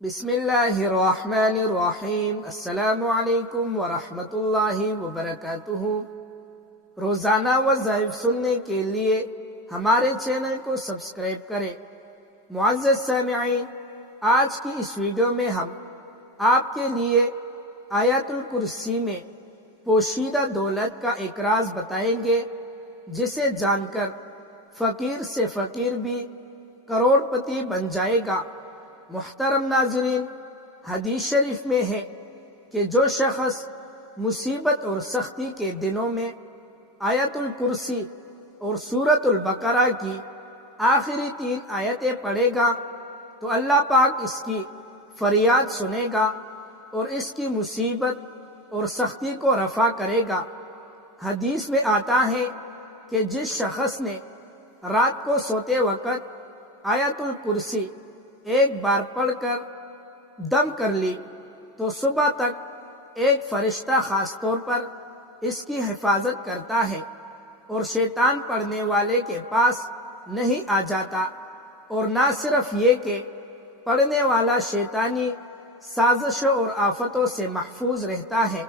بسم اللہ الرحمن الرحیم۔ السلام علیکم ورحمۃ اللہ وبرکاتہ۔ روزانہ وظائف سننے کے لیے ہمارے چینل کو سبسکرائب کریں۔ معزز سامعین، آج کی اس ویڈیو میں ہم آپ کے لیے آیت الکرسی میں پوشیدہ دولت کا ایک راز بتائیں گے، جسے جان کر فقیر سے فقیر بھی کروڑ پتی بن جائے گا۔ محترم ناظرین، حدیث شریف میں ہے کہ جو شخص مصیبت اور سختی کے دنوں میں آیت الکرسی اور سورۃ البقرہ کی آخری 3 آیتیں پڑھے گا تو اللہ پاک اس کی فریاد سنے گا اور اس کی مصیبت اور سختی کو رفع کرے گا۔ حدیث میں آتا ہے کہ جس شخص نے رات کو سوتے وقت آیت الکرسی ایک بار پڑھ کر دم کر لی تو صبح تک ایک فرشتہ خاص طور پر اس کی حفاظت کرتا ہے اور شیطان پڑھنے والے کے پاس نہیں آ جاتا۔ اور نہ صرف یہ کہ پڑھنے والا شیطانی سازشوں اور آفتوں سے محفوظ رہتا ہے،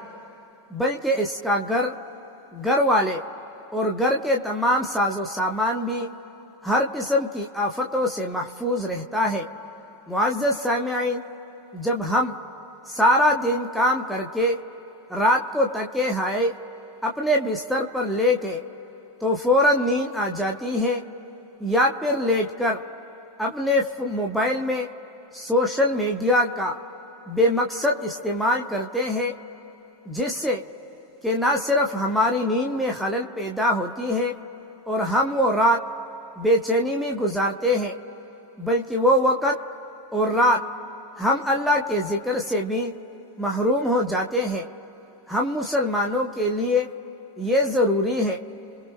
بلکہ اس کا گھر والے اور گھر کے تمام ساز و سامان بھی ہر قسم کی آفتوں سے محفوظ رہتا ہے۔ معزز سامعین، جب ہم سارا دن کام کر کے رات کو تکے ہائے اپنے بستر پر لیٹے تو فوراً نیند آ جاتی ہے، یا پھر لیٹ کر اپنے موبائل میں سوشل میڈیا کا بے مقصد استعمال کرتے ہیں، جس سے کہ نہ صرف ہماری نیند میں خلل پیدا ہوتی ہے اور ہم وہ رات بے چینی میں گزارتے ہیں، بلکہ وہ وقت اور رات ہم اللہ کے ذکر سے بھی محروم ہو جاتے ہیں۔ ہم مسلمانوں کے لیے یہ ضروری ہے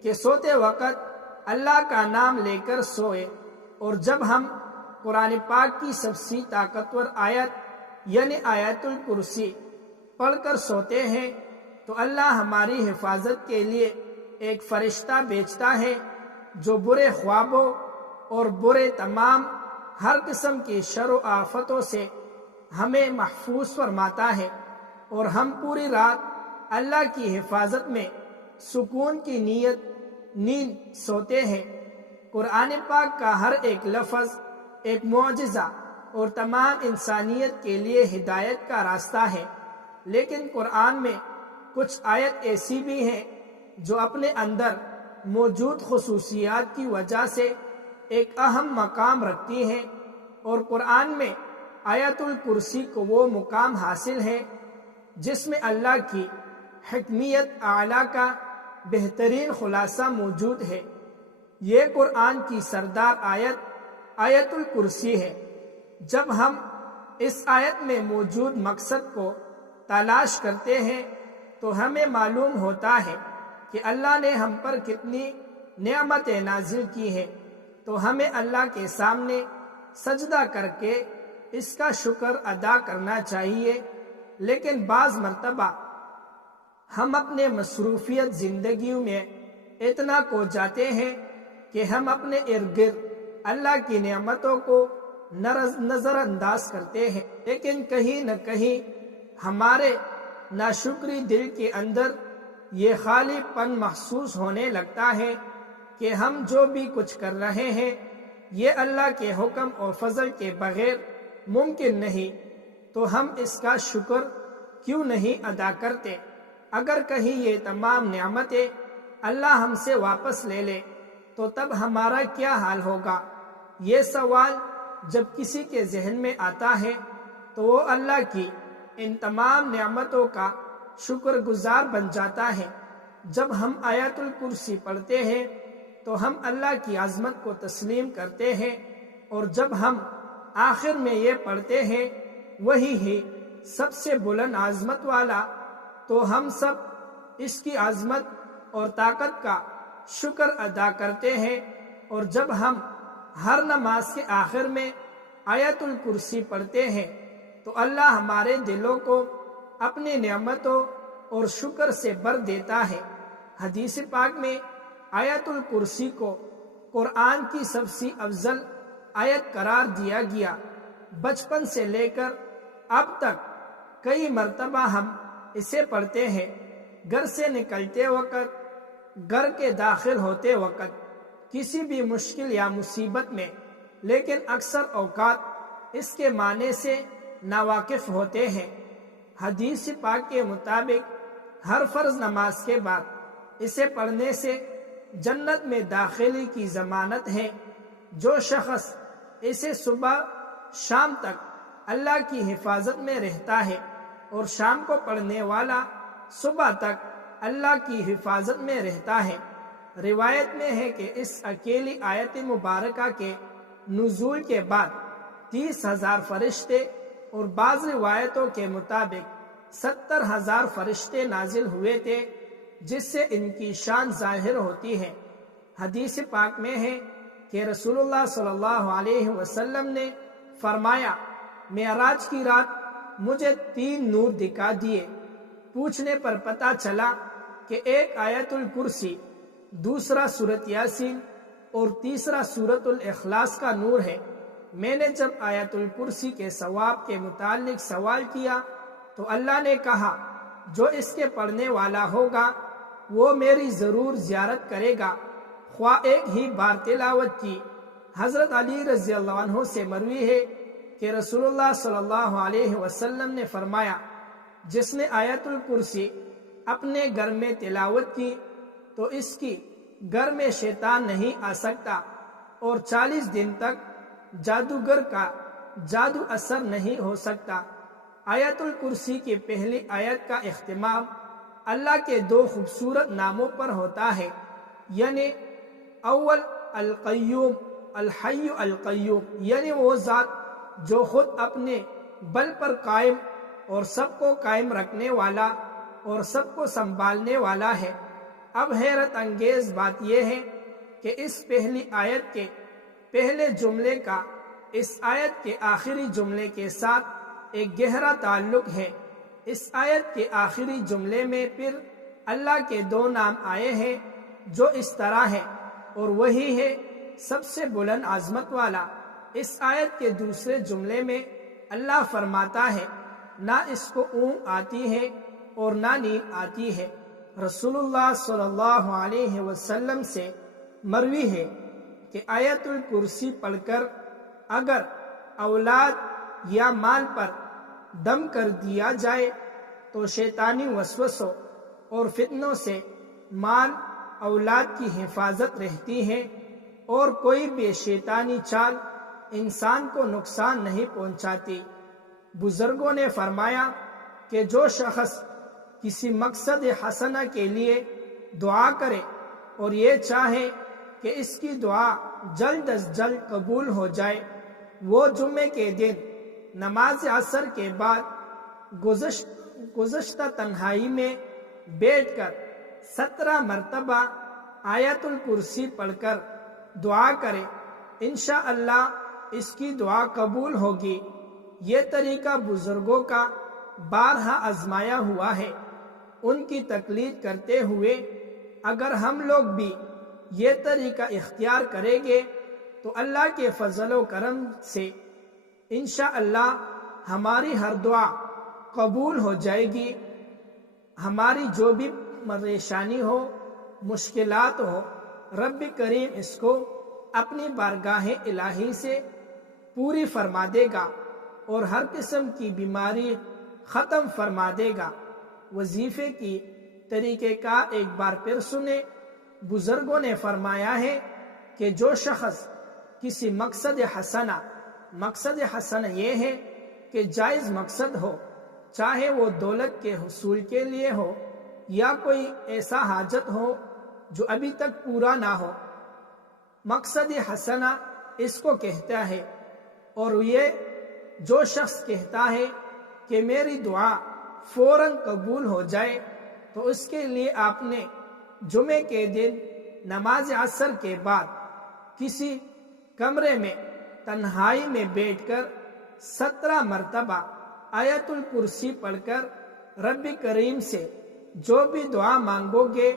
کہ سوتے وقت اللہ کا نام لے کر سوئے، اور جب ہم قرآن پاک کی سب سے طاقتور آیت یعنی آیت الکرسی پڑھ کر سوتے ہیں تو اللہ ہماری حفاظت کے لیے ایک فرشتہ بھیجتا ہے جو برے خوابوں اور برے تمام ہر قسم کی شر و آفتوں سے ہمیں محفوظ فرماتا ہے، اور ہم پوری رات اللہ کی حفاظت میں سکون کی نیند سوتے ہیں۔ قرآن پاک کا ہر ایک لفظ ایک معجزہ اور تمام انسانیت کے لیے ہدایت کا راستہ ہے، لیکن قرآن میں کچھ آیت ایسی بھی ہیں جو اپنے اندر موجود خصوصیات کی وجہ سے ایک اہم مقام رکھتی ہیں، اور قرآن میں آیت الکرسی کو وہ مقام حاصل ہے جس میں اللہ کی حکمت اعلیٰ کا بہترین خلاصہ موجود ہے۔ یہ قرآن کی سردار آیت الکرسی ہے۔ جب ہم اس آیت میں موجود مقصد کو تلاش کرتے ہیں تو ہمیں معلوم ہوتا ہے کہ اللہ نے ہم پر کتنی نعمتیں نازل کی ہیں، تو ہمیں اللہ کے سامنے سجدہ کر کے اس کا شکر ادا کرنا چاہیے۔ لیکن بعض مرتبہ ہم اپنے مصروفیت زندگیوں میں اتنا کھو جاتے ہیں کہ ہم اپنے ارد گرد اللہ کی نعمتوں کو نظر انداز کرتے ہیں، لیکن کہیں نہ کہیں ہمارے ناشکری دل کے اندر یہ خالی پن محسوس ہونے لگتا ہے کہ ہم جو بھی کچھ کر رہے ہیں یہ اللہ کے حکم اور فضل کے بغیر ممکن نہیں، تو ہم اس کا شکر کیوں نہیں ادا کرتے؟ اگر کہیں یہ تمام نعمتیں اللہ ہم سے واپس لے لے تو تب ہمارا کیا حال ہوگا؟ یہ سوال جب کسی کے ذہن میں آتا ہے تو وہ اللہ کی ان تمام نعمتوں کا شکر گزار بن جاتا ہے۔ جب ہم آیت الکرسی پڑھتے ہیں تو ہم اللہ کی عظمت کو تسلیم کرتے ہیں، اور جب ہم آخر میں یہ پڑھتے ہیں وہی ہے سب سے بلند عظمت والا، تو ہم سب اس کی عظمت اور طاقت کا شکر ادا کرتے ہیں۔ اور جب ہم ہر نماز کے آخر میں آیت الکرسی پڑھتے ہیں تو اللہ ہمارے دلوں کو اپنی نعمتوں اور شکر سے بھر دیتا ہے۔ حدیث پاک میں آیت الکرسی کو قرآن کی سب سے افضل آیت قرار دیا گیا، بچپن سے لے کر اب تک کئی مرتبہ ہم اسے پڑھتے ہیں، گھر سے نکلتے وقت، گھر کے داخل ہوتے وقت، کسی بھی مشکل یا مصیبت میں، لیکن اکثر اوقات اس کے معنی سے ناواقف ہوتے ہیں۔ حدیث پاک کے مطابق ہر فرض نماز کے بعد اسے پڑھنے سے جنت میں داخلے کی ضمانت ہے۔ جو شخص اسے صبح شام تک اللہ کی حفاظت میں رہتا ہے اور شام کو پڑھنے والا صبح تک اللہ کی حفاظت میں رہتا ہے۔ روایت میں ہے کہ اس اکیلی آیت مبارکہ کے نزول کے بعد 30,000 فرشتے اور بعض روایتوں کے مطابق 70,000 فرشتے نازل ہوئے تھے، جس سے ان کی شان ظاہر ہوتی ہے۔ حدیث پاک میں ہے کہ رسول اللہ صلی اللہ علیہ وسلم نے فرمایا، معراج کی رات مجھے 3 نور دکھا دیے۔ پوچھنے پر پتہ چلا کہ ایک آیت الکرسی، دوسرا سورۃ یاسین اور تیسرا سورۃ الاخلاص کا نور ہے۔ میں نے جب آیت الکرسی کے ثواب کے متعلق سوال کیا تو اللہ نے کہا، جو اس کے پڑھنے والا ہوگا وہ میری ضرور زیارت کرے گا، خواہ ایک ہی بار تلاوت کی۔ حضرت علی رضی اللہ عنہ سے مروی ہے کہ رسول اللہ صلی اللہ علیہ وسلم نے فرمایا، جس نے آیت الکرسی اپنے گھر میں تلاوت کی تو اس کی گھر میں شیطان نہیں آ سکتا، اور 40 دن تک جادوگر کا جادو اثر نہیں ہو سکتا۔ آیت الکرسی کی پہلی آیت کا اختتام اللہ کے 2 خوبصورت ناموں پر ہوتا ہے، یعنی اول القیوم، الحی القیوم، یعنی وہ ذات جو خود اپنے بل پر قائم اور سب کو قائم رکھنے والا اور سب کو سنبھالنے والا ہے۔ اب حیرت انگیز بات یہ ہے کہ اس پہلی آیت کے پہلے جملے کا اس آیت کے آخری جملے کے ساتھ ایک گہرا تعلق ہے۔ اس آیت کے آخری جملے میں پھر اللہ کے 2 نام آئے ہیں جو اس طرح ہے، اور وہی ہے سب سے بلند عظمت والا۔ اس آیت کے دوسرے جملے میں اللہ فرماتا ہے، نہ اس کو اونگ آتی ہے اور نہ نیند آتی ہے۔ رسول اللہ صلی اللہ علیہ وسلم سے مروی ہے کہ آیت الکرسی پڑھ کر اگر اولاد یا مال پر دم کر دیا جائے تو شیطانی وسوسوں اور فتنوں سے مال اولاد کی حفاظت رہتی ہے، اور کوئی بھی شیطانی چال انسان کو نقصان نہیں پہنچاتی۔ بزرگوں نے فرمایا کہ جو شخص کسی مقصد حسنہ کے لیے دعا کرے اور یہ چاہے کہ اس کی دعا جلد از جلد قبول ہو جائے، وہ جمعے کے دن نماز عصر کے بعد گزشتہ تنہائی میں بیٹھ کر 17 مرتبہ آیت الکرسی پڑھ کر دعا کرے، انشاءاللہ اس کی دعا قبول ہوگی۔ یہ طریقہ بزرگوں کا بارہا آزمایا ہوا ہے۔ ان کی تقلید کرتے ہوئے اگر ہم لوگ بھی یہ طریقہ اختیار کریں گے تو اللہ کے فضل و کرم سے انشاءاللہ ہماری ہر دعا قبول ہو جائے گی۔ ہماری جو بھی پریشانی ہو، مشکلات ہو، رب کریم اس کو اپنی بارگاہ الہی سے پوری فرما دے گا اور ہر قسم کی بیماری ختم فرما دے گا۔ وظیفے کی طریقہ کا ایک بار پھر سنیں۔ بزرگوں نے فرمایا ہے کہ جو شخص کسی مقصد حسنہ یہ ہے کہ جائز مقصد ہو، چاہے وہ دولت کے حصول کے لیے ہو یا کوئی ایسا حاجت ہو جو ابھی تک پورا نہ ہو، مقصد حسنہ اس کو کہتا ہے۔ اور یہ جو شخص کہتا ہے کہ میری دعا فوراً قبول ہو جائے، تو اس کے لیے آپ نے جمعے کے دن نماز عصر کے بعد کسی کمرے میں تنہائی میں بیٹھ کر 17 مرتبہ آیت الکرسی پڑھ کر رب کریم سے جو بھی دعا مانگو گے،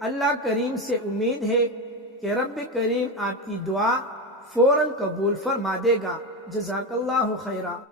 اللہ کریم سے امید ہے کہ رب کریم آپ کی دعا فوراً قبول فرما دے گا۔ جزاک اللہ خیرہ۔